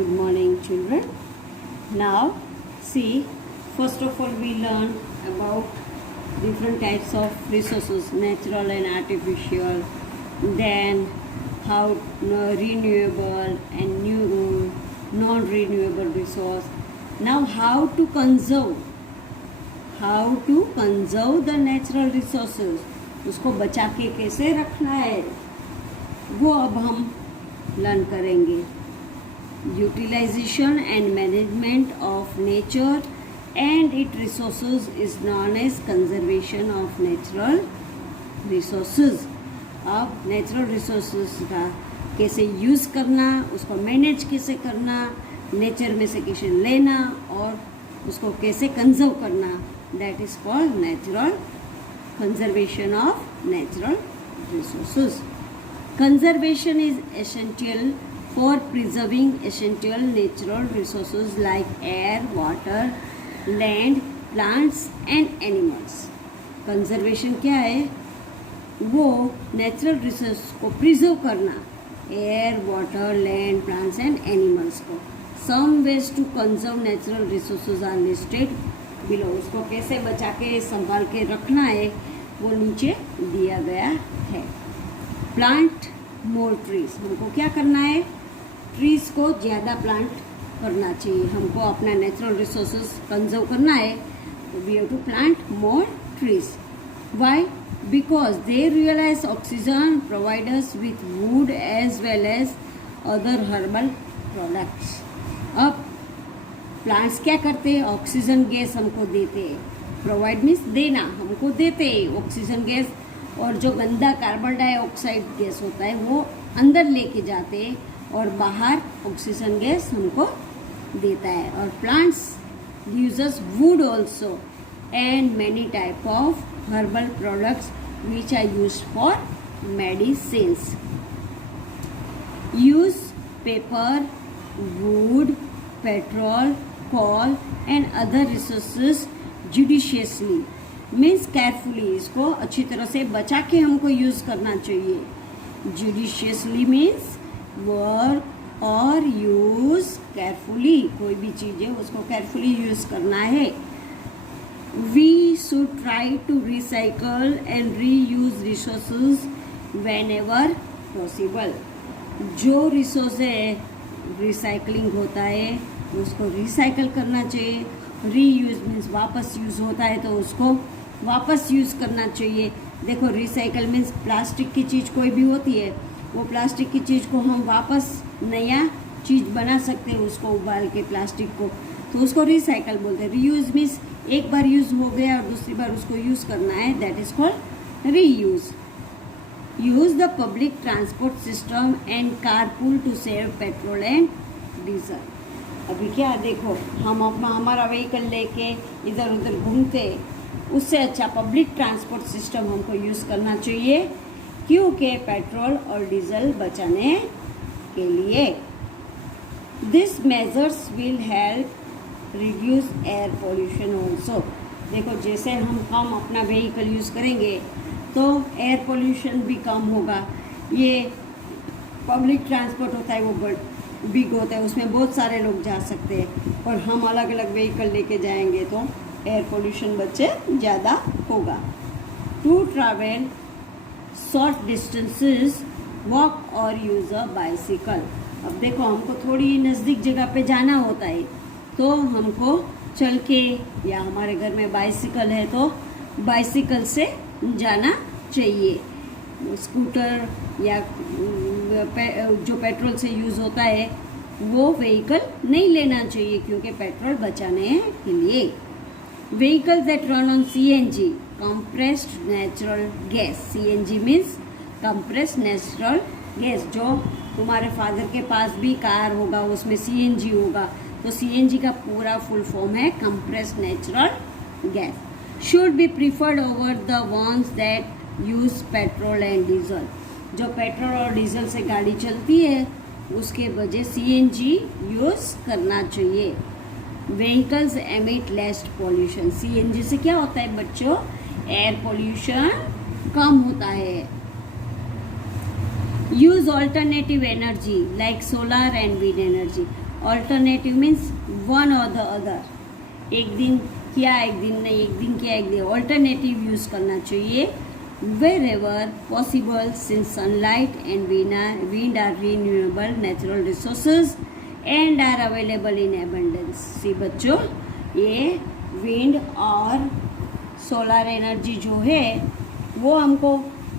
Good morning, children. Now, see, first of all, we learn about different types of resources, natural and artificial. Then, how renewable and new non-renewable resource. Now, how to conserve the natural resources. उसको बचा के कैसे रखना है वो अब हम learn करेंगे. Utilization and management of nature and its resources is known as conservation of natural resources. अब natural resources का कैसे यूज़ करना, उसको मैनेज कैसे करना, नेचर में से कैसे लेना और उसको कैसे कंजर्व करना, that is called natural conservation of natural resources. Conservation is essential for preserving essential natural resources like air, water, land, plants and animals. Conservation क्या है? वो natural resources को preserve करना, air, water, land, plants and animals को. Some ways to conserve natural resources are listed below. उसको कैसे बचा के संभाल के रखना है वो नीचे दिया गया है. Plant more trees. हमको क्या करना है? ट्रीज को ज़्यादा प्लांट करना चाहिए. हमको अपना नेचुरल रिसोर्सेज कंजर्व करना है तो we have to plant more trees. Why? Because they realise oxygen, provide us with wood as well as other herbal products. अब प्लांट्स क्या करते हैं? ऑक्सीजन गैस हमको देते हैं. प्रोवाइड मीन्स देना, हमको देते हैं ऑक्सीजन गैस, और जो गंदा कार्बन डाइऑक्साइड गैस होता है वो अंदर लेके जाते हैं और बाहर ऑक्सीजन गैस हमको देता है. और plants uses wood also and many type of herbal products which are used for medicines. Use paper, wood, petrol, coal and other resources judiciously means carefully. इसको अच्छी तरह से बचा के हमको यूज़ करना चाहिए. judiciously means work और use carefully. कोई भी चीज़ है उसको carefully यूज़ करना है. We should try to recycle and reuse resources whenever possible. जो रिसोर्स है रिसाइकलिंग होता है उसको रिसाइकल करना चाहिए. रीयूज मीन्स वापस यूज़ होता है तो उसको वापस यूज़ करना चाहिए. देखो, रिसाइकल मीन्स प्लास्टिक की चीज़ कोई भी होती है वो प्लास्टिक की चीज़ को हम वापस नया चीज़ बना सकते हैं उसको उबाल के प्लास्टिक को, तो उसको रिसाइकल बोलते हैं. रीयूज मीन्स एक बार यूज़ हो गया और दूसरी बार उसको यूज़ करना है, that is called reuse. Use the public transport system and carpool to save petrol and diesel. अभी क्या देखो, हम अपना हमारा व्हीकल लेके इधर उधर घूमते, उससे अच्छा पब्लिक ट्रांसपोर्ट सिस्टम हमको यूज़ करना चाहिए क्योंकि पेट्रोल और डीजल बचाने के लिए. This measures will help reduce air pollution also. देखो, जैसे हम कम अपना व्हीकल यूज़ करेंगे तो एयर पोल्यूशन भी कम होगा. ये पब्लिक ट्रांसपोर्ट होता है वो बिग होता है, उसमें बहुत सारे लोग जा सकते हैं, और हम अलग अलग व्हीकल लेके जाएंगे तो एयर पोल्यूशन बच्चे ज़्यादा होगा. To travel short distances walk और यूज़ अ बाइसिकल. अब देखो, हमको थोड़ी नज़दीक जगह पे जाना होता है तो हमको चल के, या हमारे घर में बाइसिकल है तो बाइसिकल से जाना चाहिए. स्कूटर या जो पेट्रोल से यूज़ होता है वो व्हीकल नहीं लेना चाहिए क्योंकि पेट्रोल बचाने के लिए. Vehicles that run on CNG, compressed natural gas. CNG means compressed natural gas. जो तुम्हारे फादर के पास भी कार होगा उसमें CNG होगा, तो CNG का पूरा फुल फॉर्म है compressed natural gas. Should be preferred over the ones that use petrol and diesel. जो पेट्रोल और डीजल से गाड़ी चलती है उसके वजह CNG यूज़ करना चाहिए. Vehicles emit less pollution. CNG से क्या होता है बच्चों? एयर पॉल्यूशन कम होता है. Use alternative energy like solar and wind energy. Alternative means one और द अदर, एक दिन किया एक दिन नहीं, एक दिन किया एक दिन, ऑल्टरनेटिव यूज करना चाहिए. Wherever possible, since sunlight and wind are renewable natural resources and are available in abundance. See बच्चों, ये विंड और सोलर एनर्जी जो है वो हमको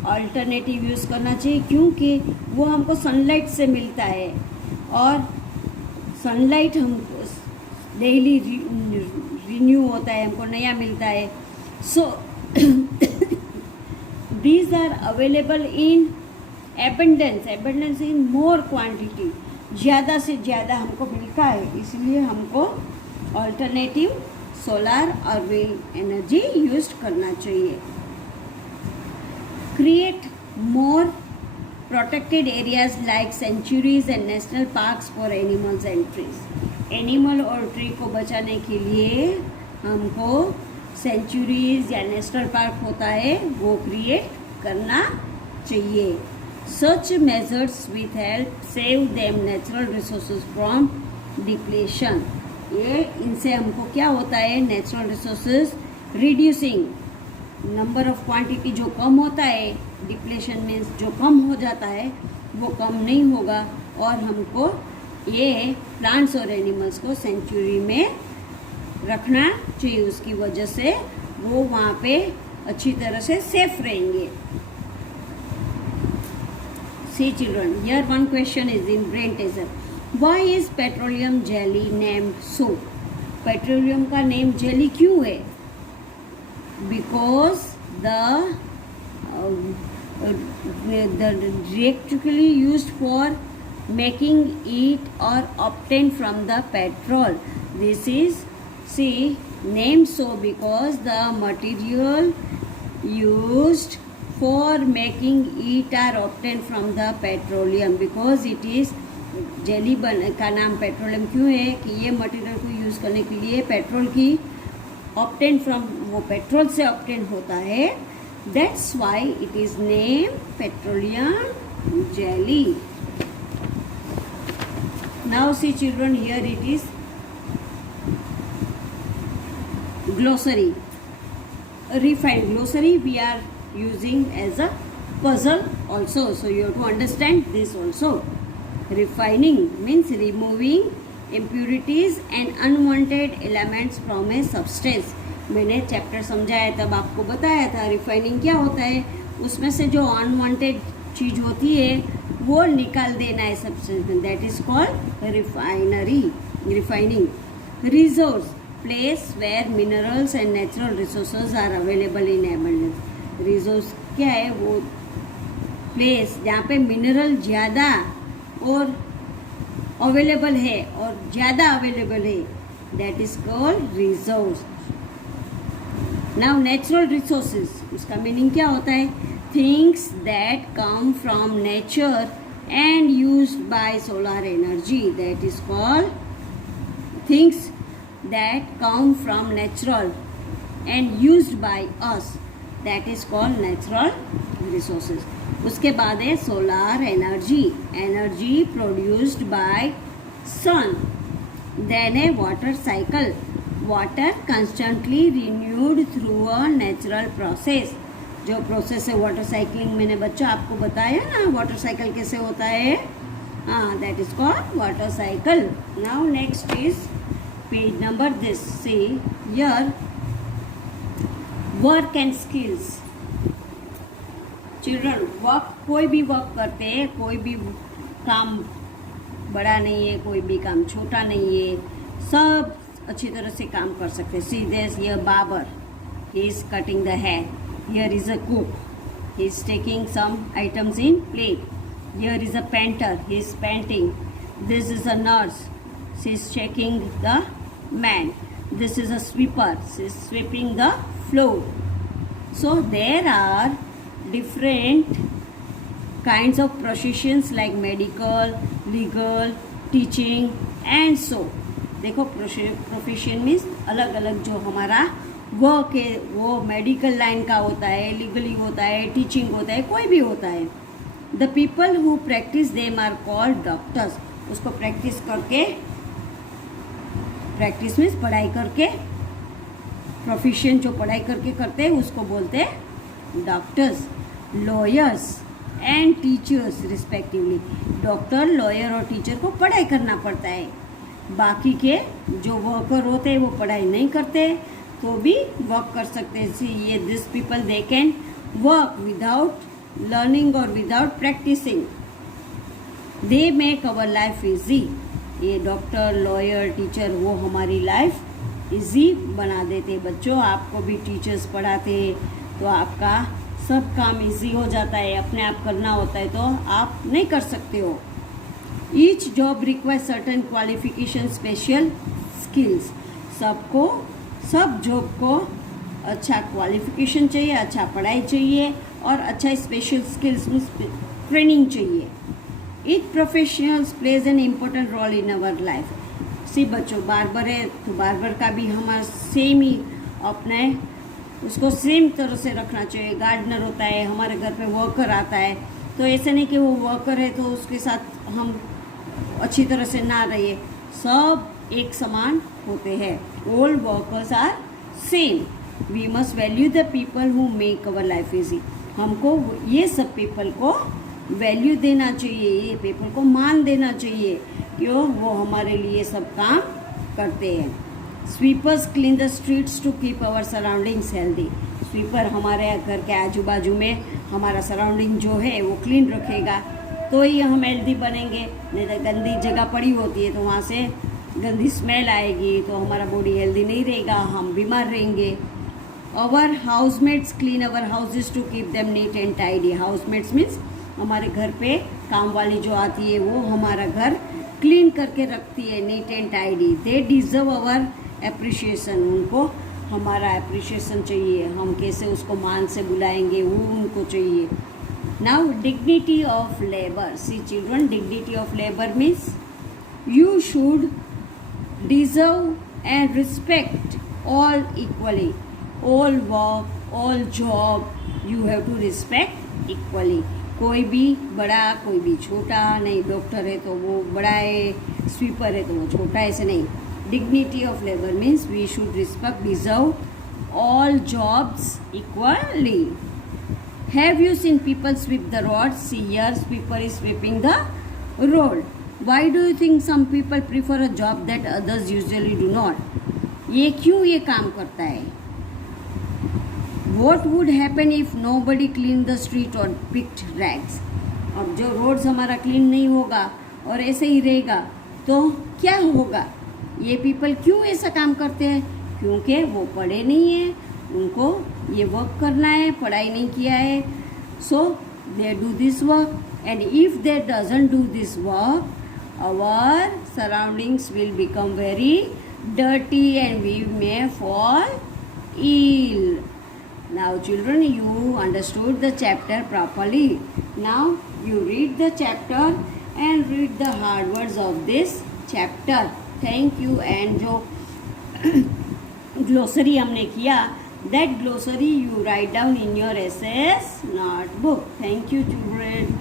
अल्टरनेटिव यूज़ करना चाहिए, क्योंकि वो हमको सनलाइट से मिलता है और सनलाइट हमको डेली रिन्यू होता है, हमको नया मिलता है. सो these are available in abundance in more quantity, ज़्यादा से ज़्यादा हमको मिलता है, इसलिए हमको अल्टरनेटिव सोलर और विंड एनर्जी यूज करना चाहिए. Create more protected areas like sanctuaries and national parks for animals and trees. Animal और ट्री को बचाने के लिए हमको सेंचुरीज या नेशनल पार्क होता है वो क्रिएट करना चाहिए. सच measures with help save them natural resources from depletion. ये इनसे हमको क्या होता है, natural resources reducing, number of quantity जो कम होता है, डिप्लेशन मीन्स जो कम हो जाता है वो कम नहीं होगा, और हमको ये प्लांट्स और एनिमल्स को सेंचुरी में रखना चाहिए. उसकी वजह से वो वहाँ पे अच्छी तरह से सेफ रहेंगे. See children, here one question is in brain teaser. Why is petroleum jelly named so? Petroleum का नेम जेली क्यों है? Because the directly used for making it or obtained from the petrol. This is see named so because the material used for making it are obtained from the petroleum. Because it is jelly का नाम petroleum क्यों है कि ये material को use करने के लिए पेट्रोल की ऑप्टेन फ्रॉम, वो पेट्रोल से ऑप्टेन होता है. That's why it is name petroleum jelly. Now see children, here it is glossary, refined glossary we are using as a puzzle also, so you have to understand this also. Refining means removing impurities and unwanted elements from a substance. मैंने chapter समझाया तब आपको बताया था refining क्या होता है, उसमें से जो अनवांटेड चीज होती है वो निकाल देना है सब्सटेंस में, that is called refinery. Refining. Resource, place where minerals and natural resources are available in abundance. Resource क्या है, वो प्लेस जहाँ पे मिनरल ज़्यादा और अवेलेबल है और ज़्यादा अवेलेबल है, that is called resource. Now natural resources, उसका मीनिंग क्या होता है, things that come from nature and used by solar energy, that is called things that come from natural and used by us, that is called natural resources. उसके बाद है solar energy, energy produced by sun. Then है water cycle, water constantly renewed through a natural process. जो process है water cycling, मैंने बच्चों आपको बताया ना वाटर साइकिल कैसे होता है, हाँ, that is called water cycle. Now next is page number this. See here, work and skills. Children, work, कोई भी वर्क करते हैं, कोई भी काम बड़ा नहीं है, कोई भी काम छोटा नहीं है, सब अच्छी तरह से काम कर सकते हैं. See this, here barber, he is cutting the hair. Here is a cook, he is taking some items in plate. Here is a painter, he is painting. This is a nurse, she is checking the man. This is a sweeper, she is sweeping the floor. So there are different kinds of professions like medical, legal, teaching and so. देखो profession means अलग अलग जो हमारा work है वो medical line का होता है, लीगली होता है, टीचिंग होता है, कोई भी होता है. The people who practise them are called doctors. उसको प्रैक्टिस करके प्रैक्टिस मीन्स पढ़ाई करके, प्रोफेशन जो पढ़ाई करके करते हैं उसको बोलते हैं doctors, lawyers and teachers respectively. Doctor, lawyer और टीचर को पढ़ाई करना पड़ता है। बाकी के जो वर्कर होते हैं वो पढ़ाई नहीं करते तो भी वर्क कर सकते हैं। सी ये this people they can work without learning और without practising. They make our life easy. ये डॉक्टर, लॉयर, टीचर वो हमारी लाइफ इजी बना देते। बच्चों, आपको भी टीचर्स पढ़ाते तो आपका सब काम इजी हो जाता है। अपने आप करना होता है तो आप नहीं कर सकते हो। Each job requires certain qualification, special skills. सब जॉब को अच्छा क्वालिफिकेशन चाहिए, अच्छा पढ़ाई चाहिए और अच्छा स्पेशल स्किल्स मीन्स ट्रेनिंग चाहिए। Each professionals plays an important role in our life. See बच्चों, बार्बर है तो बार्बर का भी हमारा सेम ही अपने उसको सेम तरह से रखना चाहिए। गार्डनर होता है, हमारे घर पे वर्कर आता है तो ऐसे नहीं कि वो वर्कर है तो उसके साथ हम अच्छी तरह से ना रहिए। सब एक समान होते हैं। All workers are same. We must value the people who make our life easy. हमको ये सब पीपल को वैल्यू देना चाहिए, ये पीपल को मान देना चाहिए क्यों वो हमारे लिए सब काम करते हैं। Sweepers clean the streets to keep our surroundings healthy. Sweeper हमारे घर के आजू बाजू में हमारा सराउंडिंग जो है वो क्लीन रखेगा तो ही हम हेल्दी बनेंगे। नहीं तो गंदी जगह पड़ी होती है तो वहाँ से गंदी स्मेल आएगी तो हमारा बॉडी हेल्दी नहीं रहेगा, हम बीमार रहेंगे। Our housemates clean our houses to keep them neat and tidy. Housemates means हमारे घर पे काम वाली जो आती है वो हमारा घर क्लीन करके रखती है, neat and tidy. They deserve our appreciation. उनको हमारा एप्रिशिएशन चाहिए, हम कैसे उसको मान से बुलाएंगे वो उनको चाहिए। Now dignity of labour. See children, dignity of labour means you should deserve and respect all equally. All work, all job you have to respect equally. कोई भी बड़ा, कोई भी छोटा नहीं। डॉक्टर है तो वो बड़ा है, स्वीपर है तो वो छोटा है, ऐसे नहीं। Dignity of labor means we should respect, deserve all jobs equally. Have you seen people sweep the road? See here, sweeper is sweeping the road. Why do you think some people prefer a job that others usually do not? ये क्यों ये काम करता है? What would happen if nobody cleaned the street or picked rags? अब जो roads हमारा clean नहीं होगा और ऐसे ही रहेगा तो क्या होगा? ये पीपल क्यों ऐसा काम करते हैं? क्योंकि वो पढ़े नहीं हैं, उनको ये वर्क करना है, पढ़ाई नहीं किया है। So they do this work and if they doesn't do this work our surroundings will become very dirty and we may fall ill. Now children, you understood the chapter properly. Now you read the chapter and read the hard words of this chapter. Thank you. And जो glossary हमने किया, that glossary you write down in your essays notebook. Thank you children.